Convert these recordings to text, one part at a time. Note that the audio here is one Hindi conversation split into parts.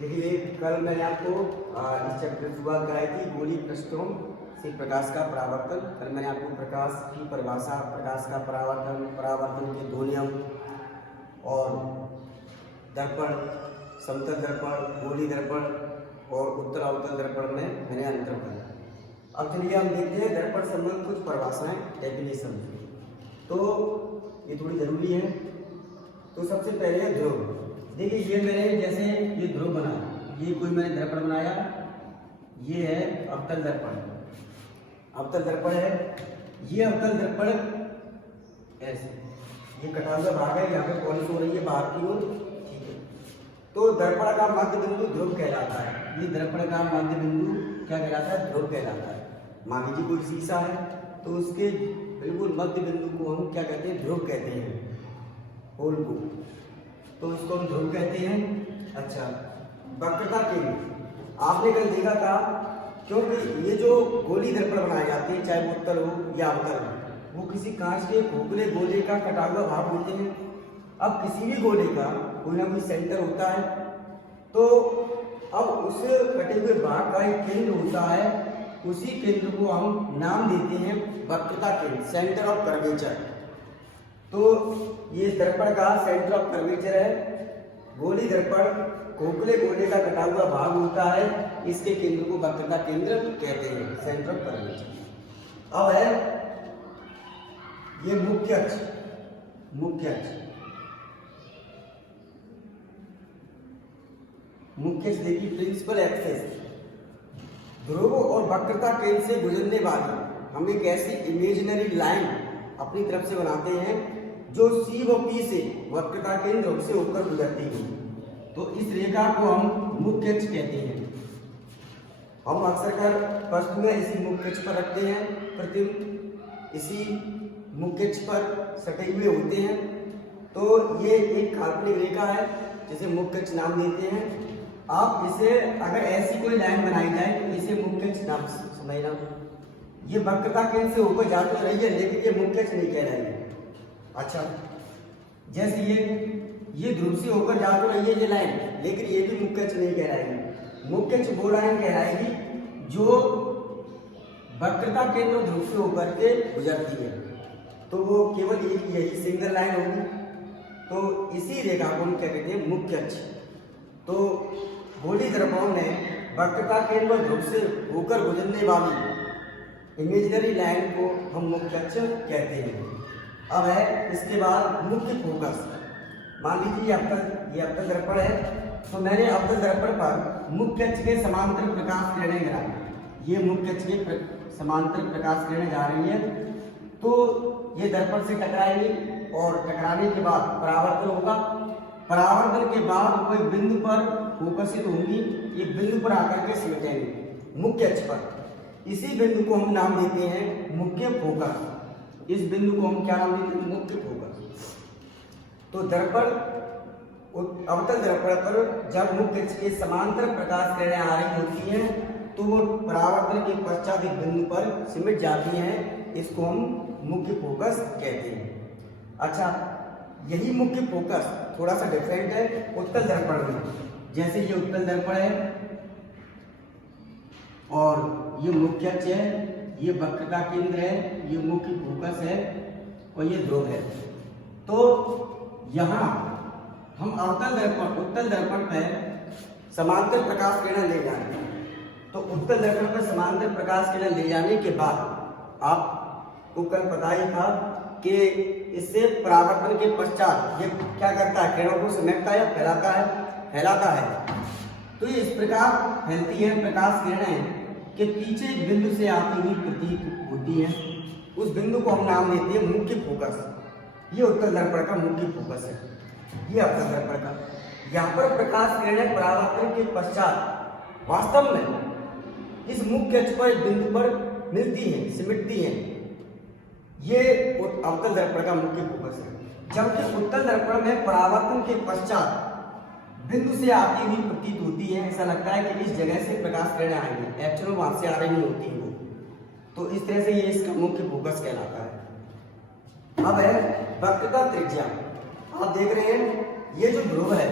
देखिए, कल मैंने आपको इस चैप्टर की शुरुआत कराई थी गोली पृष्ठों से प्रकाश का परावर्तन। कल मैंने आपको प्रकाश की परिभाषा, प्रकाश का परावर्तन, परावर्तन के दो नियम और दर्पण, समतल दर्पण, गोली दर्पण और उत्तल अवतल दर्पण में मैंने अंतर बताया। अब चलिए हम देखते हैं दर्पण संबंध कुछ परिभाषाएं, डेफिनेशन। तो ये थोड़ी जरूरी है। तो सबसे पहले ध्रुव। देखिए, ये मैंने जैसे ये ध्रुव बना, ये कोई मैंने दर्पण बनाया, ये है अवतल दर्पण। अवतल दर्पण है, ये अवतल दर्पण ऐसे, ये कटा हुआ भाग है, यहाँ पे पॉलिश हो रही है बाहर की ओर, ठीक है। तो दर्पण का मध्य बिंदु ध्रुव कहलाता है। ये दर्पण का मध्य बिंदु क्या कहलाता है? ध्रुव कहलाता है। मान लीजिए कोई शीशा है, तो उसके बिल्कुल मध्य बिंदु को हम क्या कहते हैं? ध्रुव कहते हैं, होल को, तो इसको हम ध्रुव कहते हैं। अच्छा, वक्रता केंद्र आपने कल देखा था, क्योंकि ये जो गोली दर्पण बनाए जाते हैं, चाहे वो उत्तल हो या अवतल हो, वो किसी कांच के खोखले गोले का कटा हुआ भाग होते हैं। अब किसी भी गोले का कोई ना कोई सेंटर होता है, तो अब उस कटे हुए भाग का एक केंद्र होता है, उसी केंद्र को हम नाम देते हैं वक्रता केंद्र, सेंटर ऑफ कर्वेचर। तो ये दर्पण का सेंटर ऑफ कर्वेचर है। गोली दर्पण खोखले गोले का कटा हुआ भाग होता है, इसके केंद्र को वक्रता केंद्र कहते हैं, सेंटर ऑफ कर्वेचर। अब है ये मुख्य अक्ष। मुख्य अक्ष, मुख्य अक्ष देखिए, प्रिंसिपल एक्सिस। ध्रुव और वक्रता केंद्र से गुजरने वाली हम एक ऐसी इमेजिनरी लाइन अपनी तरफ से बनाते हैं जो सी व पी से वक्रता केंद्र से होकर गुजरती है। तो इस रेखा को हम मुख्य अक्ष कहते हैं। हम अक्सर कर प्रश्न में इसी मुख्य अक्ष पर रखते हैं, प्रतिबिंब इसी मुख्य अक्ष पर सटे हुए होते हैं। तो ये एक काल्पनिक रेखा है जिसे मुख्य अक्ष नाम देते हैं। आप इसे अगर ऐसी कोई लाइन बनाई जाए तो इसे मुख्य अक्ष नाम समझना। ये वक्रता केंद्र से होकर जा तो रही है, लेकिन ये मुख्य अक्ष नहीं कह रही है। अच्छा, जैसे ये ध्रुव से होकर जा तो रही है ये लाइन, लेकिन ये भी मुख्य अक्ष नहीं कहलाएगी। मुख्य अक्ष वो लाइन कहलाएगी जो वक्रता केंद्र ध्रुव से होकर के गुजरती है, तो वो केवल यही सिंगल लाइन होगी। तो इसी रेखा को हम क्या कहते हैं? मुख्य अक्ष। तो गोली दर्पणों में वक्रता केंद्र ध्रुव से होकर गुजरने वाली इमेजिनरी लाइन को हम मुख्य अक्ष कहते हैं। अब है इसके बाद मुख्य फोकस। मान लीजिए ये अवतल दर्पण है, तो मैंने अवतल दर्पण पर मुख्य अक्ष के समांतर प्रकाश किरणें गिराई। ये मुख्य अक्ष के समांतर प्रकाश किरणें जा रही है, तो ये दर्पण से टकराएंगी और टकराने के बाद परावर्तन होगा। परावर्तन के बाद कोई बिंदु पर फोकसित होंगी, ये बिंदु पर आकर के सिमटेंगे मुख्य अक्ष पर। इसी बिंदु को हम नाम देते हैं मुख्य फोकस। इस बिंदु को हम क्या नाम देते हैं? मुख्य फोकस। तो दर्पण, अवतल दर्पण पर जब मुख्य अक्ष के समांतर प्रकाश किरणें आ रही होती हैं, तो वो परावर्तन के पश्चात एक बिंदु पर सिमट जाती हैं। इसको हम मुख्य फोकस कहते हैं। अच्छा, यही मुख्य फोकस थोड़ा सा डिफरेंट है उत्तल दर्पण में। जैसे ये उत्तल दर्पण है और ये मुख्य अक्ष है, ये वक्रता केंद्र है, ये मुख्य फोकस है और ये ध्रुव है। तो यहाँ हम अवतल दर्पण, उत्तल दर्पण पर समांतर प्रकाश किरण ले जाएंगे। तो उत्तल दर्पण पर समांतर प्रकाश किरण ले जाने के बाद आपको कल पता ही था कि इससे परावर्तन के पश्चात ये क्या करता है? किरणों को समेटता है या फैलाता है? फैलाता है। तो ये इस प्रकार फैलती है प्रकाश किरणें कि पीछे एक बिंदु से आती हुई प्रतीत होती है। उस बिंदु को हम नाम देते हैं मुख्य फोकस। ये उत्तल दर्पण का मुख्य फोकस है, ये अवतल दर्पण का। यहाँ पर प्रकाश किरणें परावर्तन के पश्चात वास्तव में इस मुख्य अक्ष पर एक बिंदु पर मिलती हैं, सिमटती हैं। ये अवतल दर्पण का मुख्य फोकस है। जबकि उत्तल दर्पण में परावर्तन के पश्चात बिंदु से आती हुई प्रतीत होती है, ऐसा लगता है कि इस जगह से प्रकाश किरणें आएंगी, एक्चुअली वहां से आ रही होती है वो। तो इस तरह से ये इसका मुख्य फोकस कहलाता है। अब है वक्रता त्रिज्या। आप देख रहे हैं ये जो ध्रुव है,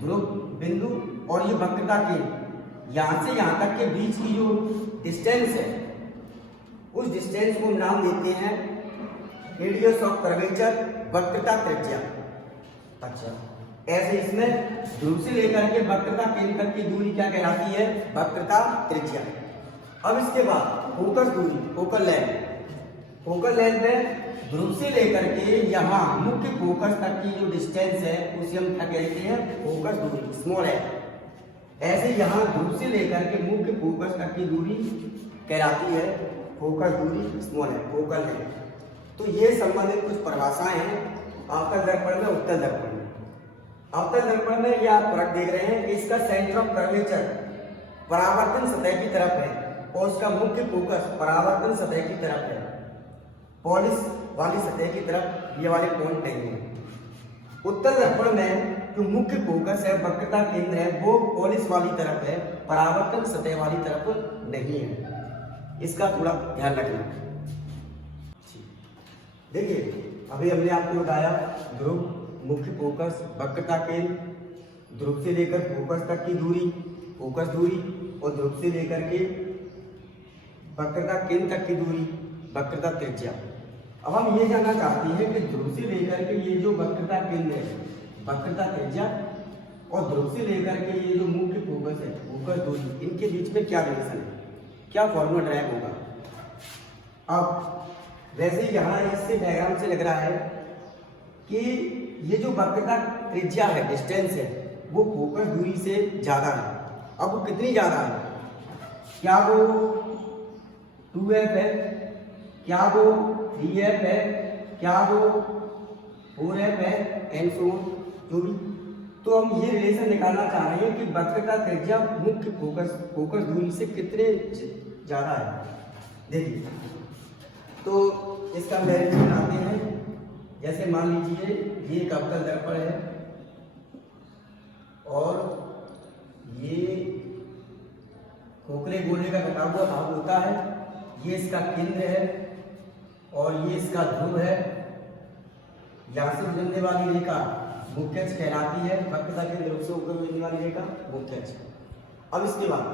ध्रुव बिंदु और ये वक्रता केंद्र, यहाँ से यहाँ तक के बीच की जो डिस्टेंस है, उस डिस्टेंस को हम नाम देते हैं रेडियस ऑफ कर्वेचर, वक्रता त्रिज्या। अच्छा, ऐसे इसमें ध्रुव से लेकर के वक्रता केंद्र तक की दूरी क्या कहलाती है? वक्रता त्रिज्या। अब इसके बाद फोकस दूरी, फोकल लेंथ। फोकल लेंथ में ध्रुव से लेकर के यहाँ मुख्य फोकस तक की जो डिस्टेंस है उसे हम क्या कहते हैं? फोकस दूरी, स्मॉल एल। ऐसे यहाँ ध्रुव से लेकर के मुख्य फोकस तक की दूरी कहलाती है फोकस दूरी, स्मॉल एल, फोकल लेंथ। तो ये संबंधित कुछ परिभाषाएं हैं अवतल दर्पण में, उत्तल दर्पण में। अवतल दर्पण में ये आप फर्क देख रहे हैं कि इसका सेंटर ऑफ कर्वेचर परावर्तन सतह की तरफ है और उसका मुख्य फोकस परावर्तन सतह की तरफ है, पॉलिश वाली सतह की तरफ ये वाले पॉइंट नहीं है। उत्तल दर्पण में जो मुख्य फोकस है, वक्रता केंद्र है, वो पॉलिश वाली तरफ है, परावर्तन सतह वाली तरफ नहीं है। इसका थोड़ा ध्यान रखना। देखिए, अभी हमने आपको बताया ध्रुव, मुख्य फोकस, वक्रता केंद्र, ध्रुव से लेकर फोकस तक की दूरी, फोकस दूरी, और ध्रुव से लेकर के वक्रता केंद्र तक की दूरी, वक्रता त्रिज्या। अब हम ये जानना चाहते हैं कि ध्रुव से लेकर के ये जो वक्रता केंद्र है, वक्रता त्रिज्या, और ध्रुव से लेकर के ये जो मुख्य फोकस है, फोकस दूरी, इनके बीच में क्या रिलेशन है, क्या फॉर्मूला ड्राइव होगा। अब वैसे यहाँ इससे डायग्राम से लग रहा है कि ये जो वक्रता त्रिज्या है, डिस्टेंस है, वो फोकस दूरी से ज्यादा है। अब वो कितनी ज्यादा है? क्या वो 2f है, क्या वो 3f है, क्या वो 4f है, एंड सो जो भी। तो हम ये रिलेशन निकालना चाह रहे हैं कि वक्रता त्रिज्या मुख्य फोकस दूरी से कितने ज्यादा है। देखिए, तो इसका वेरिएशन बनाते हैं। जैसे मान लीजिए ये एक अवतल दर्पण है और ये खोखले गोले का कटा हुआ भाग होता है, ये इसका केंद्र है और ये इसका ध्रुव है। यहाँ से गुजरने वाली रेखा मुख्य अक्ष कहलाती है, वक्रता के ध्रुव से होकर गुजरने वाली रेखा मुख्य अक्ष। अब इसके बाद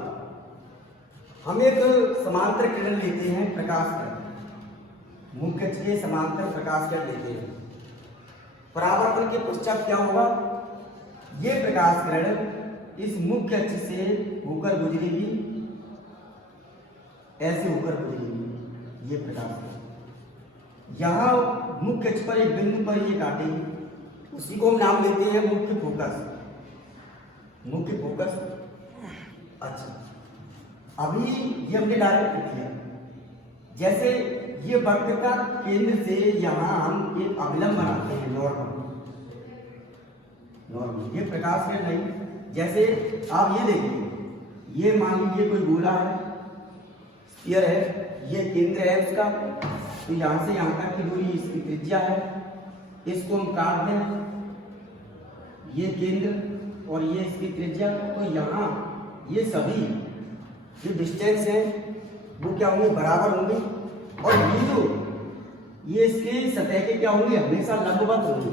हम एक समांतर किरण लेते हैं, प्रकाश किरण, मुख्य अक्ष के समांतर प्रकाश किरण लेते हैं। परावर्तन के पश्चात क्या होगा? ये प्रकाश किरण इस मुख्य अक्ष से होकर गुजरेगी, ऐसे होकर गुजरेगी ये प्रकाश किरण। यहाँ मुख्य अक्ष पर एक बिंदु पर ये काटेगी, उसी को हम नाम देते हैं मुख्य फोकस, मुख्य फोकस। अच्छा, अभी ये हमने डायरेक्ट लिख लिया। जैसे ये वक्रता केंद्र से यहाँ हम एक अभिलंब बनाते हैं, नॉर्मल, ये प्रकाश किरण नहीं। जैसे आप ये देखिए, ये मान लीजिए कोई गोला है, स्फीयर है, ये केंद्र है उसका, तो यहाँ से यहाँ तक की दूरी इसकी त्रिज्या है, इसको हम काट दें, ये केंद्र और ये इसकी त्रिज्या। तो यहाँ ये सभी जो डिस्टेंस है वो क्या होंगे? बराबर होंगे। और ये इसके सतह के क्या होंगे? हमेशा लंबवत होंगे।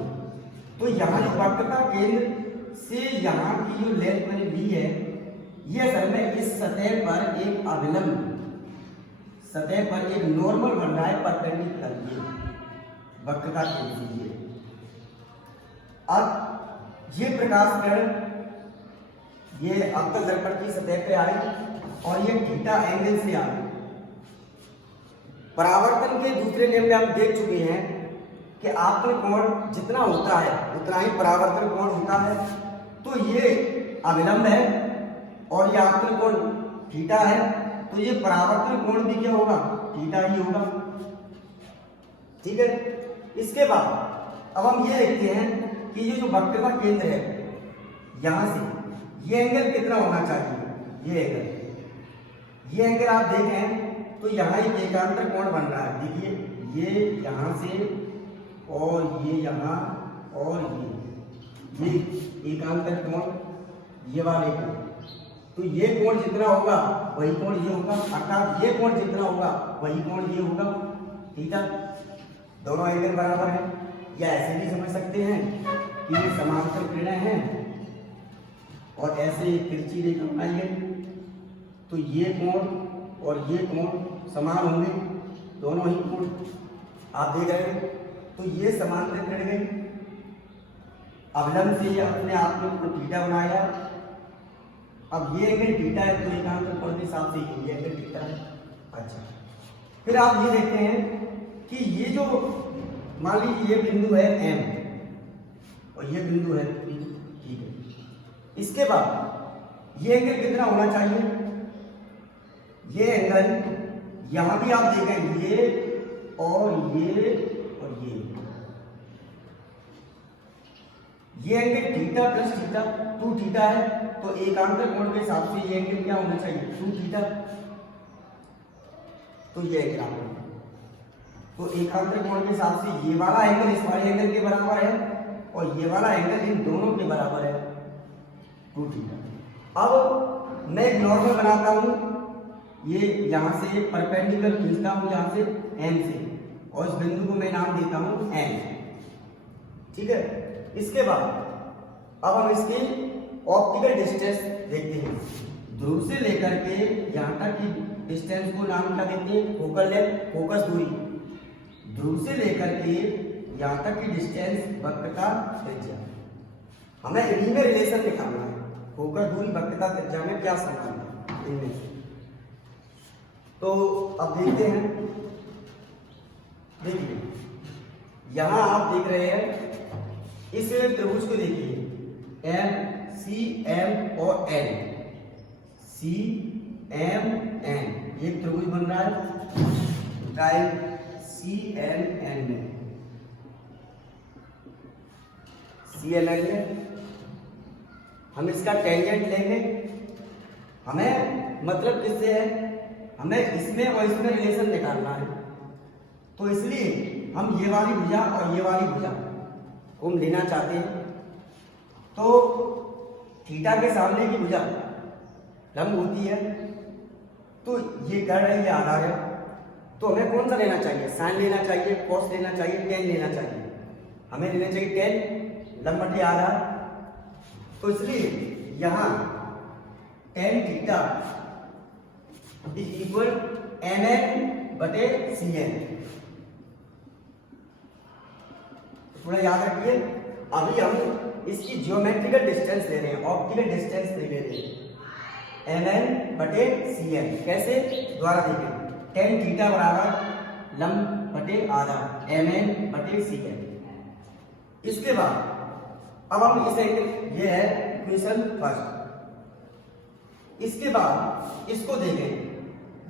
तो यहाँ जो वक्रता केंद्र से यहाँ की जो लेंथ मैंने ली है, ये असल में इस सतह पर एक अभिलंब, सतह पर एक नॉर्मल बन रहा है, परपेंडिकुलर वक्रता केंद्र से। अब ये प्रकाश किरण ये अवतल दर्पण की सतह पे आई और ये थीटा एंगल से आई। परावर्तन के दूसरे नियम में हम देख चुके हैं कि आपतन कोण जितना होता है उतना ही परावर्तन कोण होता है। तो ये अभिलंब है और ये आपतन कोण थीटा है, तो ये परावर्तन कोण भी क्या होगा? थीटा ही होगा। ठीक है। इसके बाद अब हम ये देखते हैं कि ये जो वक्रता केंद्र है, यहां से ये एंगल कितना होना चाहिए? ये एंगल आप देखें तो यहाँ एक एकांतर कोण बन रहा है। देखिए, ये यहाँ से और ये यहाँ और ये एकांतर कोण, ये वाले कोण। तो ये कोण जितना होगा वही कोण ये होगा, अर्थात ये कोण जितना होगा वही कोण ये होगा। ठीक है, दोनों एंगल बराबर है। या ऐसे भी समझ सकते हैं कि ये समांतर किरणें हैं और ऐसे एक तिरछी रेखा बनाई गई, तो ये कोण और ये कोण समान होंगे, दोनों ही कोण आप देख रहे हैं। तो ये समांतर कट गई, अवलंब से ये अपने आप में कोण थीटा बनाया। अब ये एंगल थीटा है तो एकांतर कोण के हिसाब से ये एंगल थीटा है। अच्छा, फिर आप ये देखते हैं कि ये जो मान लीजिए ये बिंदु है M और ये बिंदु है P, ठीक है। इसके बाद ये एंगल कितना होना चाहिए? ये एंगल यहां भी आप देखें, ये और ये और ये angle theta plus theta 2 theta है, तो एकांतर कोण के हिसाब से ये एंगल क्या होना चाहिए? 2 थीटा। तो ये एंगल, तो एकांतर कोण के हिसाब से ये वाला एंगल इस वाले एंगल के बराबर है और ये वाला एंगल इन दोनों के बराबर है 2 थीटा। अब मैं एक नॉर्मल बनाता हूं, ये यहां से परपेंडिकुलर खींचता हूं यहां से M से, और इस बिंदु को मैं नाम देता हूं N, ठीक है। इसके बाद अब हम इसकी ऑप्टिकल डिस्टेंस देखते हैं। ध्रुव से लेकर के यहां तक की डिस्टेंस को नाम क्या देते हैं? फोकल लेंथ, फोकस दूरी। ध्रुव से लेकर के यहां तक की डिस्टेंस वक्रता त्रिज्या। हमें इन्हीं में रिलेशन निकालना है, फोकस दूरी वक्रता त्रिज्या में क्या संबंध है इनमें से। तो अब देखते हैं, देखिए यहां आप देख रहे हैं इस त्रिभुज को देखिए, M C M और N, C M N, ये त्रिभुज बन रहा है टाइप C M N में, C M N में हम इसका टेंजेंट लेंगे। हमें मतलब किससे है? हमें इसमें और इसमें रिलेशन निकालना है, तो इसलिए हम ये वाली भुजा और ये वाली भुजा को हम लेना चाहते हैं। तो थीटा के सामने की भुजा लंब होती है, तो ये गढ़ है, ये आधार है, तो हमें कौन सा लेना चाहिए? साइन लेना चाहिए, कॉस लेना चाहिए, टेन लेना चाहिए? हमें लेना चाहिए टेन, लंब बटे आधार। तो इसलिए यहां tan theta is equal mn बटे cn। थोड़ा याद रखिए, अभी हम इसकी ज्योमेट्रिकल डिस्टेंस ले रहे हैं, ऑप्टिकल डिस्टेंस नहीं ले रहे हैं। mn बटे cn कैसे? द्वारा देखें, टेन थीटा बराबर लंब बटे आधा mn बटे cn। इसके बाद अब हम इस एंगल, ये है इक्वेशन फर्स्ट। इसके बाद इसको देखें,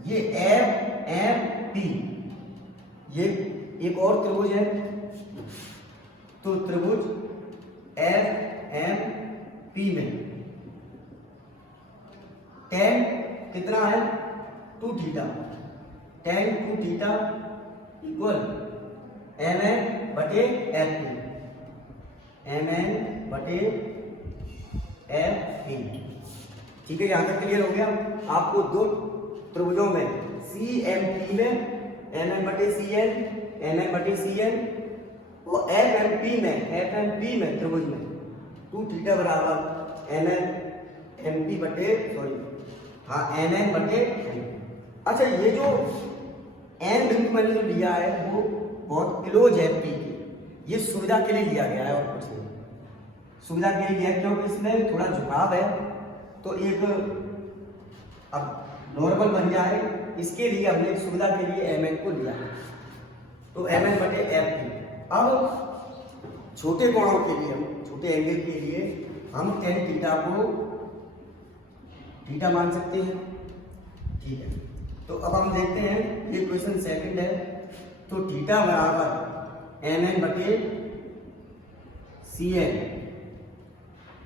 ये FMP, ये एक और त्रिभुज है, तो त्रिभुज FMP में tan कितना है? 2 theta, tan 2 theta equal mn बटे FP, mn बटे FP, ठीक है। यहां तक क्लियर हो गया? आपको दो त्रिभुजों में CMP में mn बटे CN, mn बटे CN, और FMP में त्रिभुज में 2 थीटा बराबर mn बटे n। अच्छा, ये जो n बिंदु मैंने जो लिया है वो बहुत क्लोज है P के, ये सुविधा के लिए लिया गया है और कुछ नहीं, सुविधा के लिए लिया है, क्योंकि इसमें थोड़ा झुकाव है, तो एक अब नॉर्मल बन जाए, इसके लिए हमने सुविधा के लिए mn को लिया है, तो mn बटे FP। अब छोटे कोणों के लिए, छोटे एंगल के लिए हम tan थीटा को थीटा मान सकते हैं, ठीक है। तो अब हम देखते हैं, ये क्वेश्चन सेकंड है, तो थीटा बराबर mn बटे cn,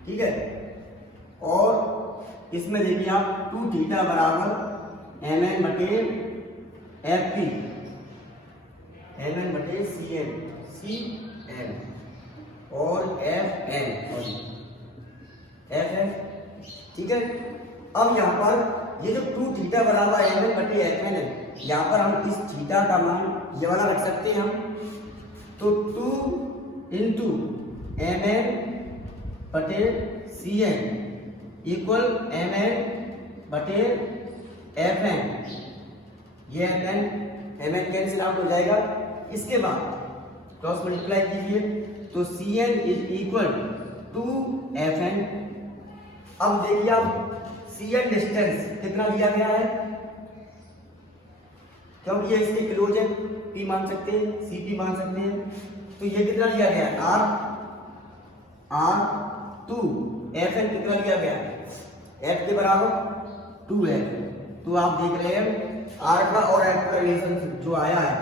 ठीक है। और इसमें देखिए आप 2 थीटा बराबर mn बटे FP, mn बटे cn, cn और fn, ठीक है। अब यहाँ पर ये जो 2 थीटा बराबर mn बटे fn है, यहाँ पर हम इस थीटा का मान ये वाला रख सकते हैं हम, तो 2 इंटू mn बटे cn इक्वल एम एन बटे एफ एन, ये F N M N cancel out हो जाएगा। इसके बाद क्रॉस मल्टीप्लाई कीजिए तो C N is equal to F N. अब देखिए आप सी एन डिस्टेंस कितना लिया गया है, क्योंकि ये इसके क्लोज है, पी मान सकते हैं, सी पी मान सकते हैं, तो ये कितना लिया गया है आर टू, एफ एन कितना लिया गया है एफ के बराबर 2f। तो आप देख रहे हैं आर का और एफ का रिलेशन जो आया है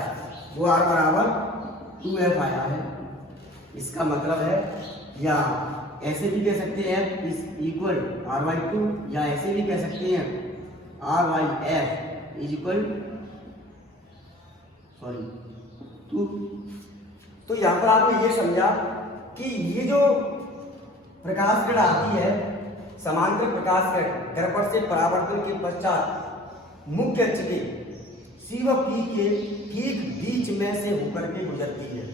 वो आर बराबर 2f आया है। इसका मतलब है, या ऐसे भी कह सकते हैं इज इक्वल आर बाई 2, या ऐसे भी कह सकते हैं R by F is equal to. तो यहां पर आपने ये समझा कि ये जो प्रकाश किरण आती है, समांतर प्रकाश किरण दर्पण से परावर्तन के पश्चात मुख्य अक्ष के सी व पी के ठीक बीच में से होकर के गुजरती है।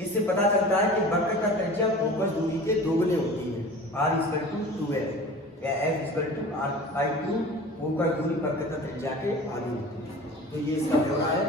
इससे पता चलता है कि वक्र का त्रिज्या फोकस दूरी के दोगुने होती है, r = 2f या f = r/2 फोकस दूरी वक्र का त्रिज्या के आधी होती है। तो ये इसका ब्यौरा है।